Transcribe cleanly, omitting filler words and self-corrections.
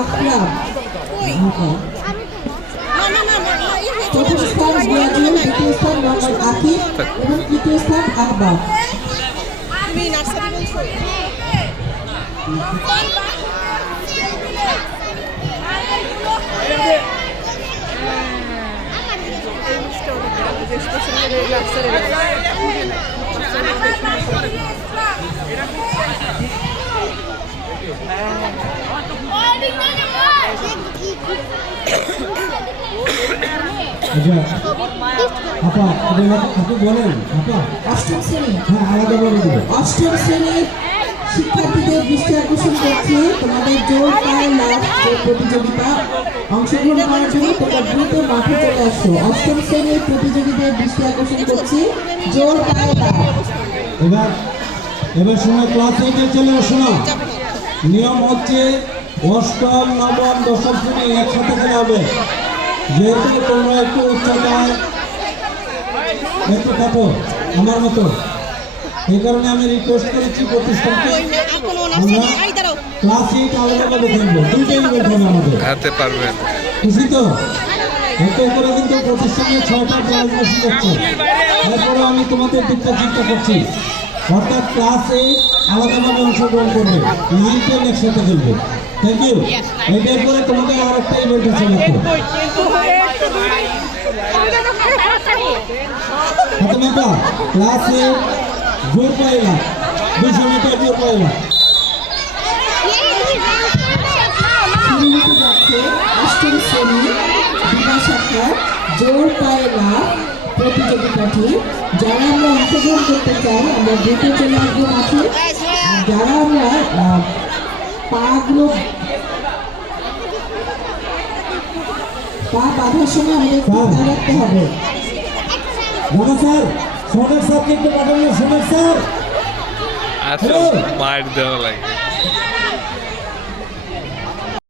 আকরাম প্রথম স্থান জিয়াদুল, দ্বিতীয় স্থান মোহাম্মদ আকিব এবং তৃতীয় স্থান আহবাব। অষ্টম শ্রেণীর শিক্ষার্থীদের দৃষ্টি আকর্ষণ করছে তোমাদের জোর পায়ে লাভ যে প্রতিযোগিতা, অংশগ্রহণ করার জন্য তোমরা দ্রুত মাঠে চলে আসো। অষ্টম শ্রেণীর প্রতিযোগীদের দৃষ্টি আকর্ষণ করছি, জোর পায়ে লাভ। এবার শোনো, ক্লাস 8 এর চলে শোনো, নিয়ম হচ্ছে অষ্টম, নবম, দশম শ্রেণী একসাথে খেলা হবে। যেহেতু তোমরা একটু উচ্চতায় একটু থাকো আমার মতো, এই কারণে আমি রিকোয়েস্ট করেছি প্রতিষ্ঠানকে আমরা ক্লাস 8 আলাদাভাবে খেলবো, দুইটাই ইভেন্ট হবে আমাদের হাতে পারবেন। খুশি তো? এতে করে কিন্তু প্রতিষ্ঠানে 6টা ক্লাস বসে যাচ্ছে। এরপরে আমি তোমাদের দিকটা চিন্তা করছি, অর্থাৎ ক্লাস 8 আলাদাভাবে অংশগ্রহণ করবে, 9, 10 একসাথে খেলবে। Thank you. এটার পরে তোমাদের আর একটা ইভেন্ট আছে নাকি? ক্লাস 8 জোর পাইলা 200 মিটার জোর পাইলা অষ্টম শ্রেণী বিভাগ শাখার জোর পায়ে লাভ প্রতিযোগিতাটি যারা আমরা অংশগ্রহণ করতে চাই আমরা দ্রুত চলে আসবো মাঠে। যারা আমরা পা বাঁধার সময় আমাদের খেয়াল রাখতে হবে। স্যার সোনার সাবজেক্টে পাঠানো, সোনার স্যার আচ্ছা মার দেওয়া লাগে।